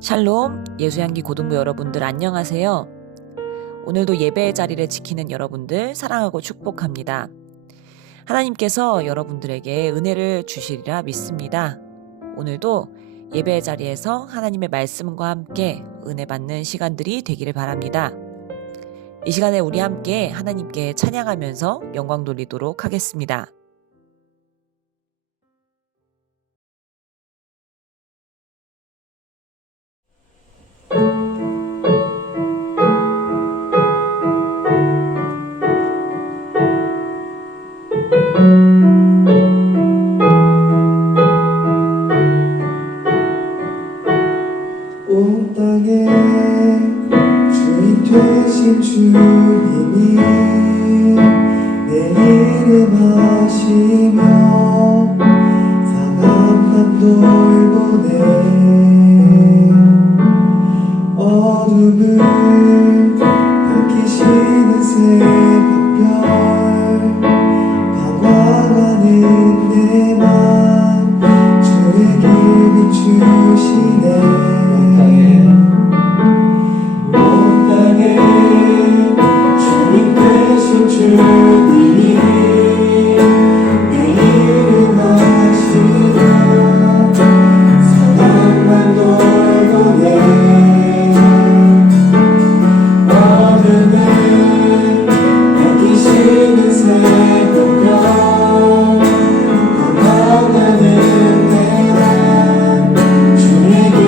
샬롬, 예수향기 고등부 여러분들 안녕하세요. 오늘도 예배의 자리를 지키는 여러분들 사랑하고 축복합니다. 하나님께서 여러분들에게 은혜를 주시리라 믿습니다. 오늘도 예배의 자리에서 하나님의 말씀과 함께 은혜 받는 시간들이 되기를 바랍니다. 이 시간에 우리 함께 하나님께 찬양하면서 영광 돌리도록 하겠습니다. 온 땅에 주인 되신 주님이 내 이름 하시며 사랑한 돌보네 어둠을 밝히시는 새벽별 방황하는 내맘 주의 길 비추시네 주님이 내 이름 하시며 사랑만 돌보네 어둠을 밝히시는 새벽별 방황하는 내맘 주의 길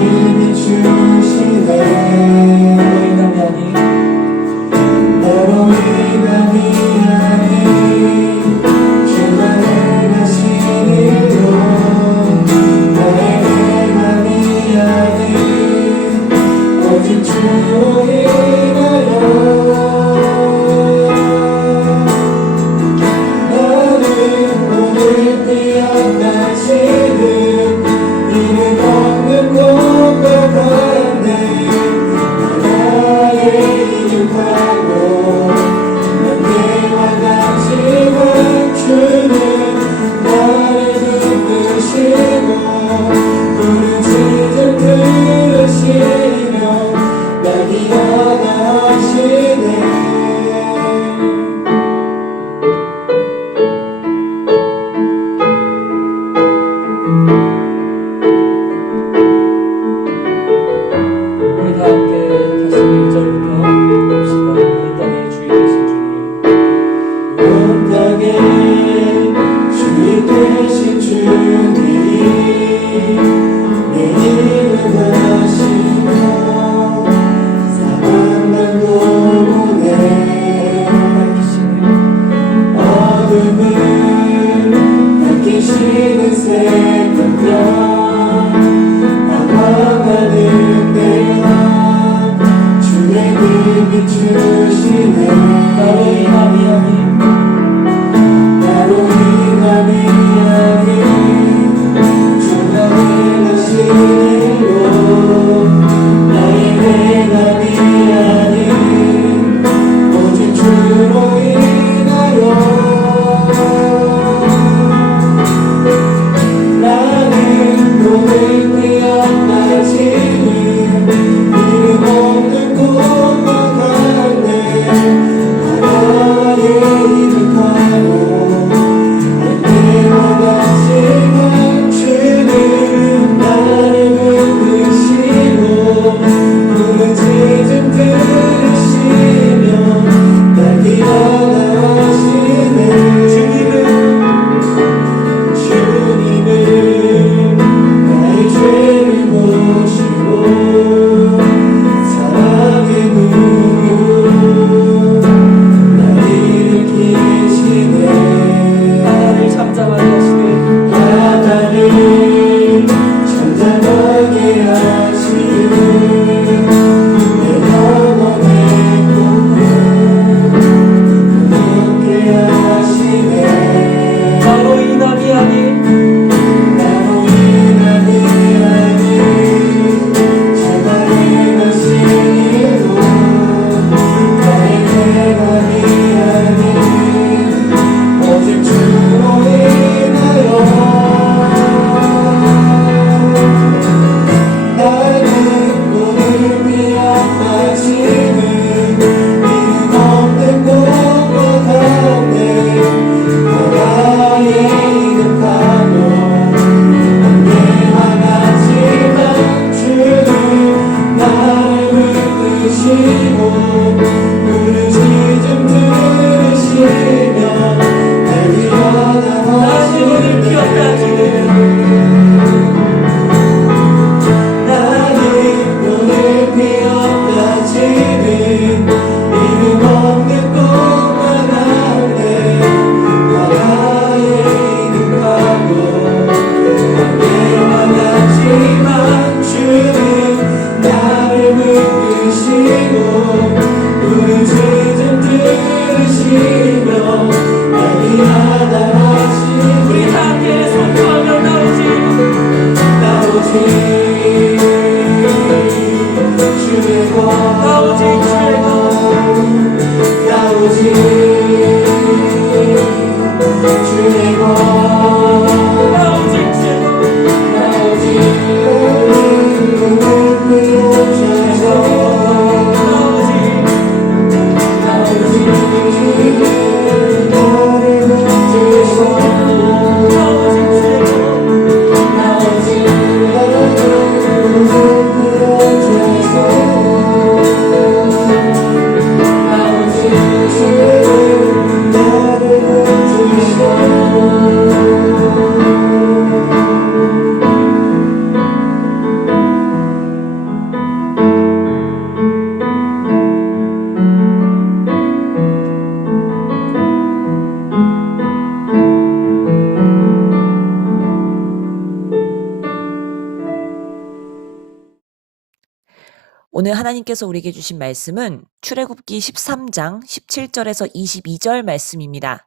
오늘 하나님께서 우리에게 주신 말씀은 출애굽기 13장 17절에서 22절 말씀입니다.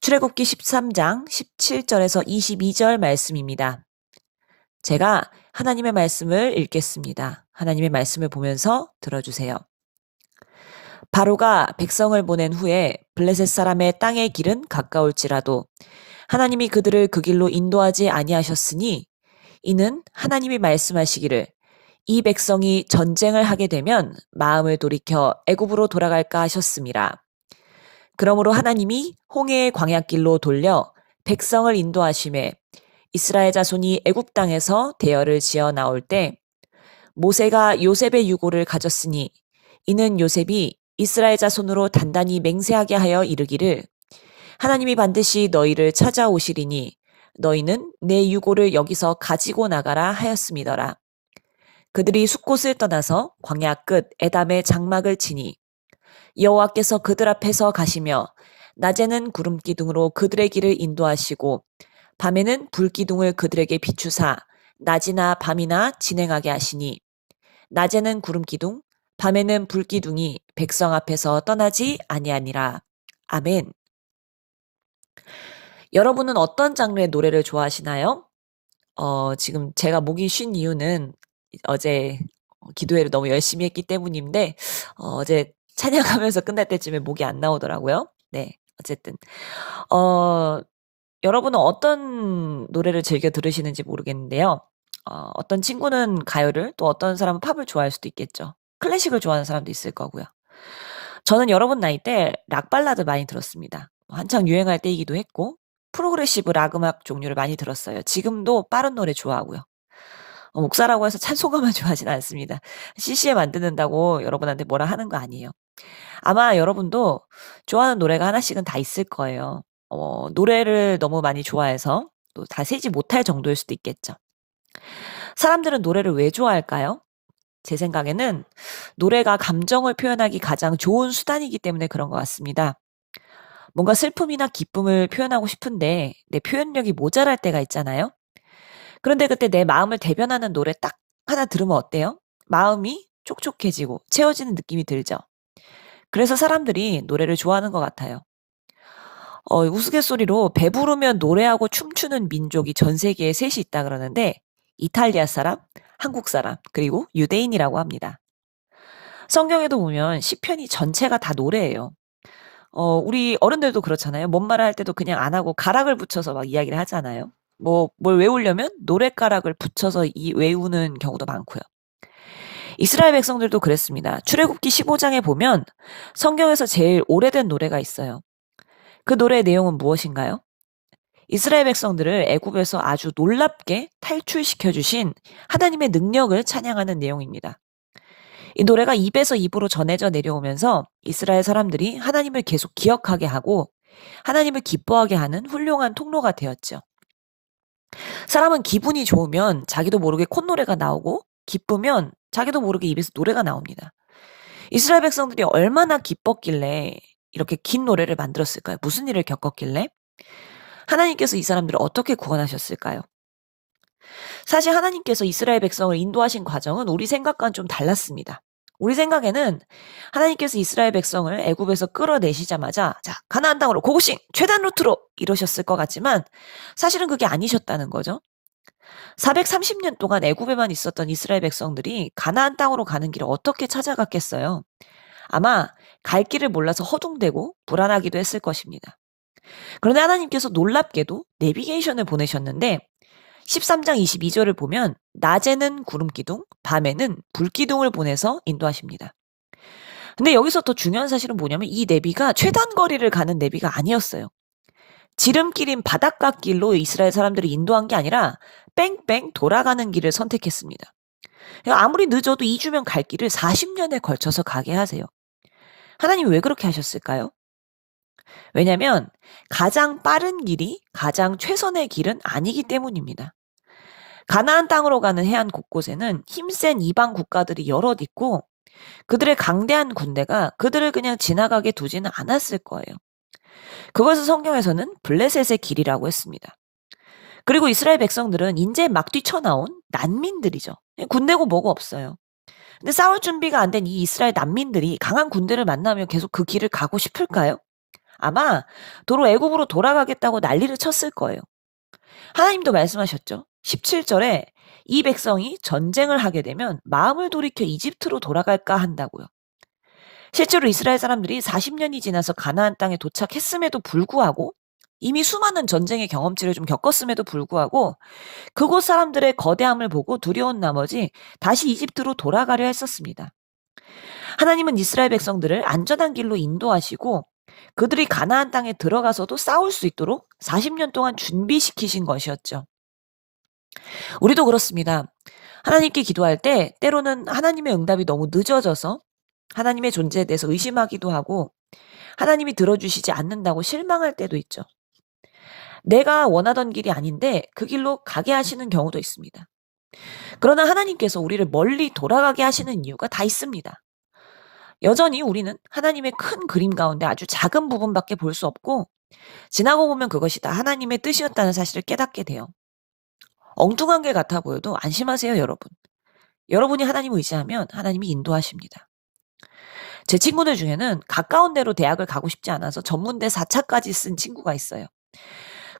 출애굽기 13장 17절에서 22절 말씀입니다. 제가 하나님의 말씀을 읽겠습니다. 하나님의 말씀을 보면서 들어주세요. 바로가 백성을 보낸 후에 블레셋 사람의 땅의 길은 가까울지라도 하나님이 그들을 그 길로 인도하지 아니하셨으니 이는 하나님이 말씀하시기를 이 백성이 전쟁을 하게 되면 마음을 돌이켜 애굽으로 돌아갈까 하셨습니다. 그러므로 하나님이 홍해의 광야길로 돌려 백성을 인도하심에 이스라엘 자손이 애굽 땅에서 대열을 지어 나올 때 모세가 요셉의 유고를 가졌으니 이는 요셉이 이스라엘 자손으로 단단히 맹세하게 하여 이르기를 하나님이 반드시 너희를 찾아오시리니 너희는 내 유고를 여기서 가지고 나가라 하였음이더라. 그들이 숫곳을 떠나서 광야 끝 에담의 장막을 치니 여호와께서 그들 앞에서 가시며 낮에는 구름 기둥으로 그들의 길을 인도하시고 밤에는 불 기둥을 그들에게 비추사 낮이나 밤이나 진행하게 하시니 낮에는 구름 기둥 밤에는 불 기둥이 백성 앞에서 떠나지 아니하니라. 아멘. 여러분은 어떤 장르의 노래를 좋아하시나요? 지금 제가 목이 쉰 이유는 어제 기도회를 너무 열심히 했기 때문인데 어제 찬양하면서 끝날 때쯤에 목이 안 나오더라고요. 네, 어쨌든 여러분은 어떤 노래를 즐겨 들으시는지 모르겠는데요. 어떤 친구는 가요를 또 어떤 사람은 팝을 좋아할 수도 있겠죠. 클래식을 좋아하는 사람도 있을 거고요. 저는 여러분 나이 때 락 발라드 많이 들었습니다. 한창 유행할 때이기도 했고 프로그레시브 락 음악 종류를 많이 들었어요. 지금도 빠른 노래 좋아하고요. 목사라고 해서 찬송가만 좋아하진 않습니다. CCM 안 듣는다고 여러분한테 뭐라 하는 거 아니에요. 아마 여러분도 좋아하는 노래가 하나씩은 다 있을 거예요. 노래를 너무 많이 좋아해서 또 다 세지 못할 정도일 수도 있겠죠. 사람들은 노래를 왜 좋아할까요? 제 생각에는 노래가 감정을 표현하기 가장 좋은 수단이기 때문에 그런 것 같습니다. 뭔가 슬픔이나 기쁨을 표현하고 싶은데 내 표현력이 모자랄 때가 있잖아요. 그런데 그때 내 마음을 대변하는 노래 딱 하나 들으면 어때요? 마음이 촉촉해지고 채워지는 느낌이 들죠. 그래서 사람들이 노래를 좋아하는 것 같아요. 우스갯소리로 배부르면 노래하고 춤추는 민족이 전 세계에 셋이 있다 그러는데 이탈리아 사람, 한국 사람, 그리고 유대인이라고 합니다. 성경에도 보면 시편이 전체가 다 노래예요. 우리 어른들도 그렇잖아요. 뭔 말을 할 때도 그냥 안 하고 가락을 붙여서 막 이야기를 하잖아요. 뭘 외우려면 노랫가락을 붙여서 외우는 경우도 많고요. 이스라엘 백성들도 그랬습니다. 출애굽기 15장에 보면 성경에서 제일 오래된 노래가 있어요. 그 노래의 내용은 무엇인가요? 이스라엘 백성들을 애굽에서 아주 놀랍게 탈출시켜 주신 하나님의 능력을 찬양하는 내용입니다. 이 노래가 입에서 입으로 전해져 내려오면서 이스라엘 사람들이 하나님을 계속 기억하게 하고 하나님을 기뻐하게 하는 훌륭한 통로가 되었죠. 사람은 기분이 좋으면 자기도 모르게 콧노래가 나오고 기쁘면 자기도 모르게 입에서 노래가 나옵니다. 이스라엘 백성들이 얼마나 기뻤길래 이렇게 긴 노래를 만들었을까요? 무슨 일을 겪었길래? 하나님께서 이 사람들을 어떻게 구원하셨을까요? 사실 하나님께서 이스라엘 백성을 인도하신 과정은 우리 생각과는 좀 달랐습니다. 우리 생각에는 하나님께서 이스라엘 백성을 애굽에서 끌어내시자마자 자, 가나안 땅으로 고고싱 최단 루트로 이러셨을 것 같지만 사실은 그게 아니셨다는 거죠. 430년 동안 애굽에만 있었던 이스라엘 백성들이 가나안 땅으로 가는 길을 어떻게 찾아갔겠어요? 아마 갈 길을 몰라서 허둥대고 불안하기도 했을 것입니다. 그런데 하나님께서 놀랍게도 내비게이션을 보내셨는데 13장 22절을 보면 낮에는 구름 기둥, 밤에는 불 기둥을 보내서 인도하십니다. 근데 여기서 더 중요한 사실은 뭐냐면 이 내비가 최단 거리를 가는 내비가 아니었어요. 지름길인 바닷가 길로 이스라엘 사람들을 인도한 게 아니라 뺑뺑 돌아가는 길을 선택했습니다. 그러니까 아무리 늦어도 2주면 갈 길을 40년에 걸쳐서 가게 하세요. 하나님 왜 그렇게 하셨을까요? 왜냐면 가장 빠른 길이 가장 최선의 길은 아니기 때문입니다. 가나안 땅으로 가는 해안 곳곳에는 힘센 이방 국가들이 여럿 있고 그들의 강대한 군대가 그들을 그냥 지나가게 두지는 않았을 거예요. 그것을 성경에서는 블레셋의 길이라고 했습니다. 그리고 이스라엘 백성들은 인제 막 뛰쳐나온 난민들이죠. 군대고 뭐고 없어요. 근데 싸울 준비가 안 된 이 이스라엘 난민들이 강한 군대를 만나면 계속 그 길을 가고 싶을까요? 아마 도로 애굽으로 돌아가겠다고 난리를 쳤을 거예요. 하나님도 말씀하셨죠. 17절에 이 백성이 전쟁을 하게 되면 마음을 돌이켜 이집트로 돌아갈까 한다고요. 실제로 이스라엘 사람들이 40년이 지나서 가나안 땅에 도착했음에도 불구하고 이미 수많은 전쟁의 경험치를 좀 겪었음에도 불구하고 그곳 사람들의 거대함을 보고 두려운 나머지 다시 이집트로 돌아가려 했었습니다. 하나님은 이스라엘 백성들을 안전한 길로 인도하시고 그들이 가나안 땅에 들어가서도 싸울 수 있도록 40년 동안 준비시키신 것이었죠. 우리도 그렇습니다. 하나님께 기도할 때 때로는 하나님의 응답이 너무 늦어져서 하나님의 존재에 대해서 의심하기도 하고 하나님이 들어주시지 않는다고 실망할 때도 있죠. 내가 원하던 길이 아닌데 그 길로 가게 하시는 경우도 있습니다. 그러나 하나님께서 우리를 멀리 돌아가게 하시는 이유가 다 있습니다. 여전히 우리는 하나님의 큰 그림 가운데 아주 작은 부분밖에 볼 수 없고 지나고 보면 그것이 다 하나님의 뜻이었다는 사실을 깨닫게 돼요. 엉뚱한 길 같아 보여도 안심하세요, 여러분. 여러분이 하나님을 의지하면 하나님이 인도하십니다. 제 친구들 중에는 가까운 데로 대학을 가고 싶지 않아서 전문대 4차까지 쓴 친구가 있어요.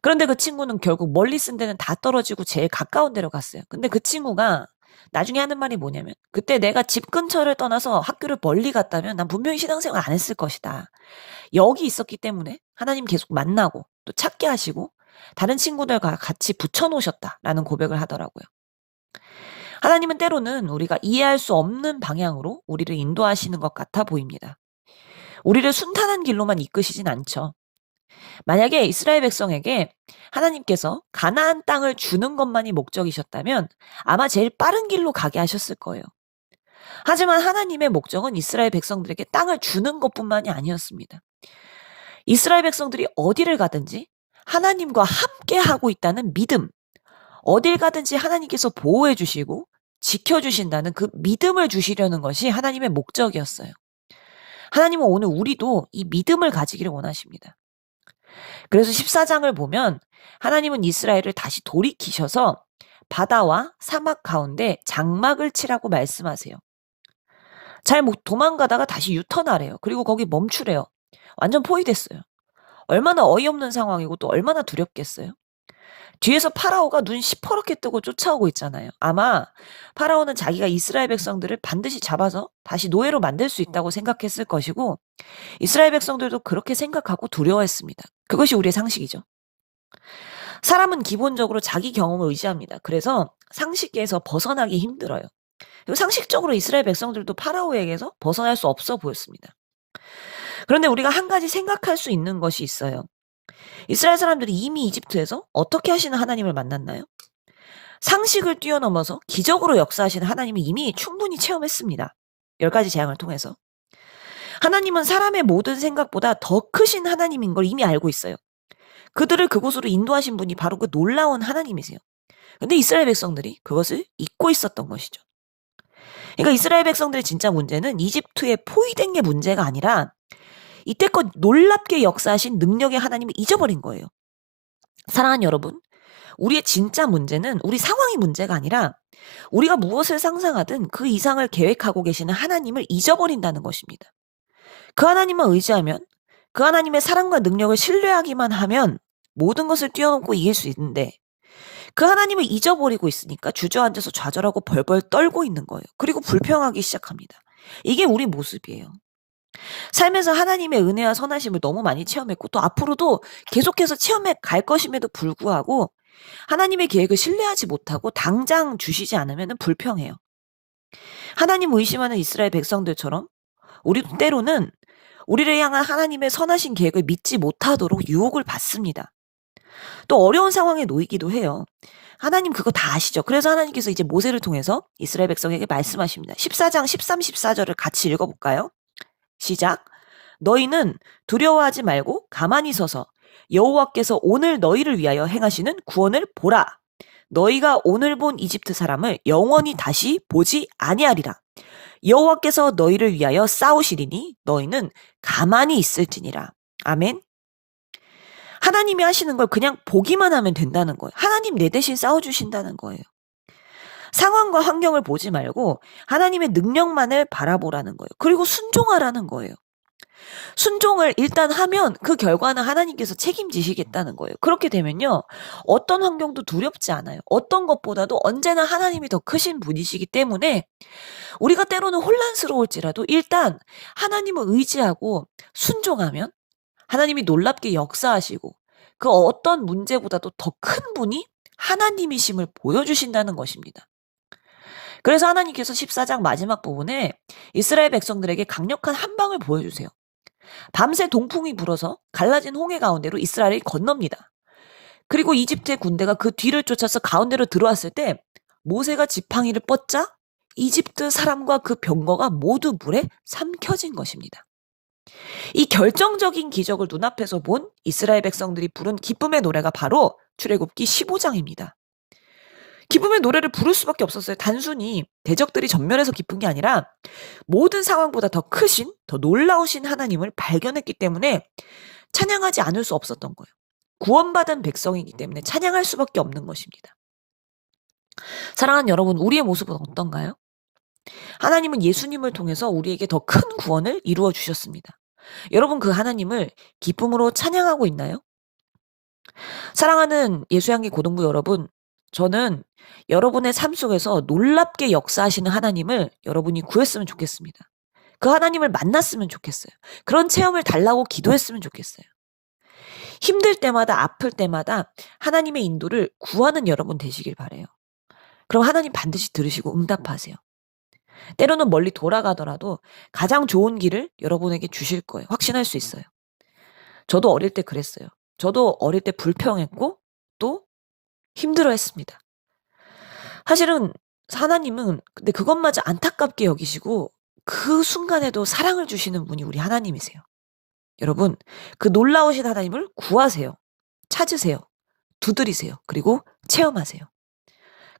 그런데 그 친구는 결국 멀리 쓴 데는 다 떨어지고 제일 가까운 데로 갔어요. 근데 그 친구가 나중에 하는 말이 뭐냐면 그때 내가 집 근처를 떠나서 학교를 멀리 갔다면 난 분명히 신앙생활 안 했을 것이다. 여기 있었기 때문에 하나님 계속 만나고 또 찾게 하시고 다른 친구들과 같이 붙여놓으셨다라는 고백을 하더라고요. 하나님은 때로는 우리가 이해할 수 없는 방향으로 우리를 인도하시는 것 같아 보입니다. 우리를 순탄한 길로만 이끄시진 않죠. 만약에 이스라엘 백성에게 하나님께서 가나안 땅을 주는 것만이 목적이셨다면 아마 제일 빠른 길로 가게 하셨을 거예요. 하지만 하나님의 목적은 이스라엘 백성들에게 땅을 주는 것뿐만이 아니었습니다. 이스라엘 백성들이 어디를 가든지 하나님과 함께 하고 있다는 믿음, 어딜 가든지 하나님께서 보호해 주시고 지켜주신다는 그 믿음을 주시려는 것이 하나님의 목적이었어요. 하나님은 오늘 우리도 이 믿음을 가지기를 원하십니다. 그래서 14장을 보면 하나님은 이스라엘을 다시 돌이키셔서 바다와 사막 가운데 장막을 치라고 말씀하세요. 잘 도망가다가 다시 유턴하래요. 그리고 거기 멈추래요. 완전 포위됐어요. 얼마나 어이없는 상황이고 또 얼마나 두렵겠어요. 뒤에서 파라오가 눈 시퍼렇게 뜨고 쫓아오고 있잖아요. 아마 파라오는 자기가 이스라엘 백성들을 반드시 잡아서 다시 노예로 만들 수 있다고 생각했을 것이고 이스라엘 백성들도 그렇게 생각하고 두려워했습니다. 그것이 우리의 상식이죠. 사람은 기본적으로 자기 경험을 의지합니다. 그래서 상식에서 벗어나기 힘들어요. 그리고 상식적으로 이스라엘 백성들도 파라오에게서 벗어날 수 없어 보였습니다. 그런데 우리가 한 가지 생각할 수 있는 것이 있어요. 이스라엘 사람들이 이미 이집트에서 어떻게 하시는 하나님을 만났나요? 상식을 뛰어넘어서 기적으로 역사하시는 하나님을 이미 충분히 체험했습니다. 10가지 재앙을 통해서. 하나님은 사람의 모든 생각보다 더 크신 하나님인 걸 이미 알고 있어요. 그들을 그곳으로 인도하신 분이 바로 그 놀라운 하나님이세요. 근데 이스라엘 백성들이 그것을 잊고 있었던 것이죠. 그러니까 이스라엘 백성들의 진짜 문제는 이집트에 포위된 게 문제가 아니라 이때껏 놀랍게 역사하신 능력의 하나님을 잊어버린 거예요. 사랑하는 여러분, 우리의 진짜 문제는 우리 상황이 문제가 아니라 우리가 무엇을 상상하든 그 이상을 계획하고 계시는 하나님을 잊어버린다는 것입니다. 그 하나님만 의지하면 그 하나님의 사랑과 능력을 신뢰하기만 하면 모든 것을 뛰어넘고 이길 수 있는데 그 하나님을 잊어버리고 있으니까 주저앉아서 좌절하고 벌벌 떨고 있는 거예요. 그리고 불평하기 시작합니다. 이게 우리 모습이에요. 삶에서 하나님의 은혜와 선하심을 너무 많이 체험했고 또 앞으로도 계속해서 체험해 갈 것임에도 불구하고 하나님의 계획을 신뢰하지 못하고 당장 주시지 않으면 불평해요. 하나님 의심하는 이스라엘 백성들처럼 우리도 때로는 우리를 향한 하나님의 선하신 계획을 믿지 못하도록 유혹을 받습니다. 또 어려운 상황에 놓이기도 해요. 하나님 그거 다 아시죠? 그래서 하나님께서 이제 모세를 통해서 이스라엘 백성에게 말씀하십니다. 14장 13, 14절을 같이 읽어볼까요? 시작. 너희는 두려워하지 말고 가만히 서서 여호와께서 오늘 너희를 위하여 행하시는 구원을 보라. 너희가 오늘 본 이집트 사람을 영원히 다시 보지 아니하리라. 여호와께서 너희를 위하여 싸우시리니 너희는 가만히 있을지니라. 아멘. 하나님이 하시는 걸 그냥 보기만 하면 된다는 거예요. 하나님 내 대신 싸워주신다는 거예요. 상황과 환경을 보지 말고 하나님의 능력만을 바라보라는 거예요. 그리고 순종하라는 거예요. 순종을 일단 하면 그 결과는 하나님께서 책임지시겠다는 거예요. 그렇게 되면요. 어떤 환경도 두렵지 않아요. 어떤 것보다도 언제나 하나님이 더 크신 분이시기 때문에 우리가 때로는 혼란스러울지라도 일단 하나님을 의지하고 순종하면 하나님이 놀랍게 역사하시고 그 어떤 문제보다도 더 큰 분이 하나님이심을 보여주신다는 것입니다. 그래서 하나님께서 14장 마지막 부분에 이스라엘 백성들에게 강력한 한방을 보여주세요. 밤새 동풍이 불어서 갈라진 홍해 가운데로 이스라엘이 건넙니다. 그리고 이집트의 군대가 그 뒤를 쫓아서 가운데로 들어왔을 때 모세가 지팡이를 뻗자 이집트 사람과 그 병거가 모두 물에 삼켜진 것입니다. 이 결정적인 기적을 눈앞에서 본 이스라엘 백성들이 부른 기쁨의 노래가 바로 출애굽기 15장입니다. 기쁨의 노래를 부를 수밖에 없었어요. 단순히 대적들이 전멸해서 기쁜 게 아니라 모든 상황보다 더 크신, 더 놀라우신 하나님을 발견했기 때문에 찬양하지 않을 수 없었던 거예요. 구원받은 백성이기 때문에 찬양할 수밖에 없는 것입니다. 사랑하는 여러분, 우리의 모습은 어떤가요? 하나님은 예수님을 통해서 우리에게 더 큰 구원을 이루어 주셨습니다. 여러분 그 하나님을 기쁨으로 찬양하고 있나요? 사랑하는 예수향기 고등부 여러분, 저는 여러분의 삶 속에서 놀랍게 역사하시는 하나님을 여러분이 구했으면 좋겠습니다. 그 하나님을 만났으면 좋겠어요. 그런 체험을 달라고 기도했으면 좋겠어요. 힘들 때마다 아플 때마다 하나님의 인도를 구하는 여러분 되시길 바라요. 그럼 하나님 반드시 들으시고 응답하세요. 때로는 멀리 돌아가더라도 가장 좋은 길을 여러분에게 주실 거예요. 확신할 수 있어요. 저도 어릴 때 그랬어요. 저도 어릴 때 불평했고 또 힘들어했습니다. 사실은 하나님은 근데 그것마저 안타깝게 여기시고 그 순간에도 사랑을 주시는 분이 우리 하나님이세요. 여러분 그 놀라우신 하나님을 구하세요. 찾으세요. 두드리세요. 그리고 체험하세요.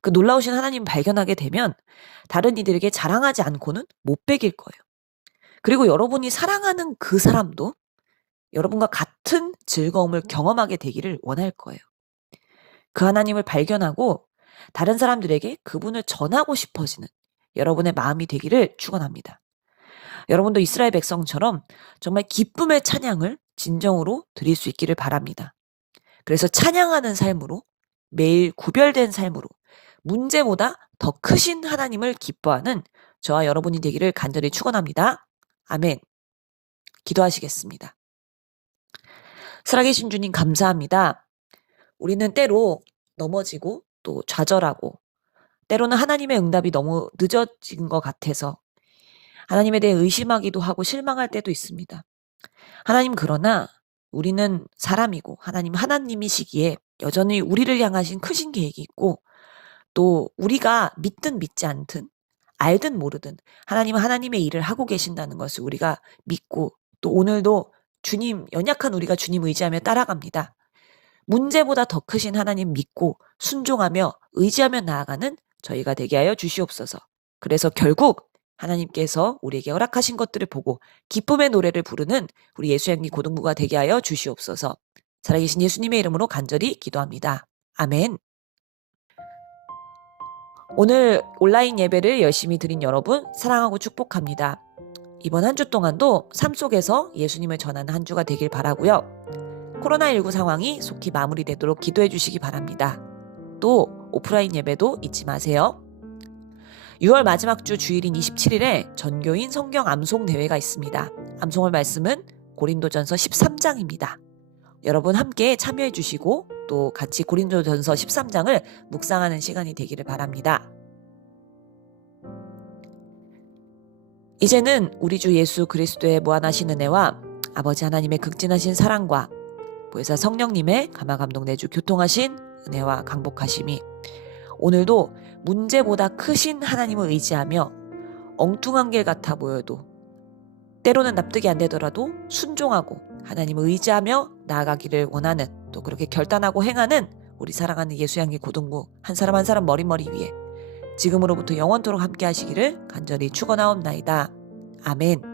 그 놀라우신 하나님 발견하게 되면 다른 이들에게 자랑하지 않고는 못 베길 거예요. 그리고 여러분이 사랑하는 그 사람도 여러분과 같은 즐거움을 경험하게 되기를 원할 거예요. 그 하나님을 발견하고 다른 사람들에게 그분을 전하고 싶어지는 여러분의 마음이 되기를 축원합니다. 여러분도 이스라엘 백성처럼 정말 기쁨의 찬양을 진정으로 드릴 수 있기를 바랍니다. 그래서 찬양하는 삶으로 매일 구별된 삶으로 문제보다 더 크신 하나님을 기뻐하는 저와 여러분이 되기를 간절히 축원합니다. 아멘. 기도하시겠습니다. 살아계신 주님 감사합니다. 우리는 때로 넘어지고 또 좌절하고 때로는 하나님의 응답이 너무 늦어진 것 같아서 하나님에 대해 의심하기도 하고 실망할 때도 있습니다. 하나님 그러나 우리는 사람이고 하나님이시기에 여전히 우리를 향하신 크신 계획이 있고 또 우리가 믿든 믿지 않든 알든 모르든 하나님은 하나님의 일을 하고 계신다는 것을 우리가 믿고 또 오늘도 주님 연약한 우리가 주님 의지하며 따라갑니다. 문제보다 더 크신 하나님 믿고 순종하며 의지하며 나아가는 저희가 되게 하여 주시옵소서. 그래서 결국 하나님께서 우리에게 허락하신 것들을 보고 기쁨의 노래를 부르는 우리 예수향기 고등부가 되게 하여 주시옵소서. 살아계신 예수님의 이름으로 간절히 기도합니다. 아멘. 오늘 온라인 예배를 열심히 드린 여러분 사랑하고 축복합니다. 이번 한 주 동안도 삶 속에서 예수님을 전하는 한 주가 되길 바라고요. 코로나19 상황이 속히 마무리되도록 기도해 주시기 바랍니다. 또 오프라인 예배도 잊지 마세요. 6월 마지막 주 주일인 27일에 전교인 성경 암송 대회가 있습니다. 암송할 말씀은 고린도전서 13장입니다. 여러분 함께 참여해 주시고 또 같이 고린도전서 13장을 묵상하는 시간이 되기를 바랍니다. 이제는 우리 주 예수 그리스도의 무한하신 은혜와 아버지 하나님의 극진하신 사랑과 보혜사 성령님의 감화감동 내주 교통하신 은혜와 강복하심이 오늘도 문제보다 크신 하나님을 의지하며 엉뚱한 길 같아 보여도 때로는 납득이 안 되더라도 순종하고 하나님을 의지하며 나아가기를 원하는 또 그렇게 결단하고 행하는 우리 사랑하는 예수양기 고등부 한 사람 한 사람 머리머리 위에 지금으로부터 영원토록 함께 하시기를 간절히 축원하옵나이다. 아멘.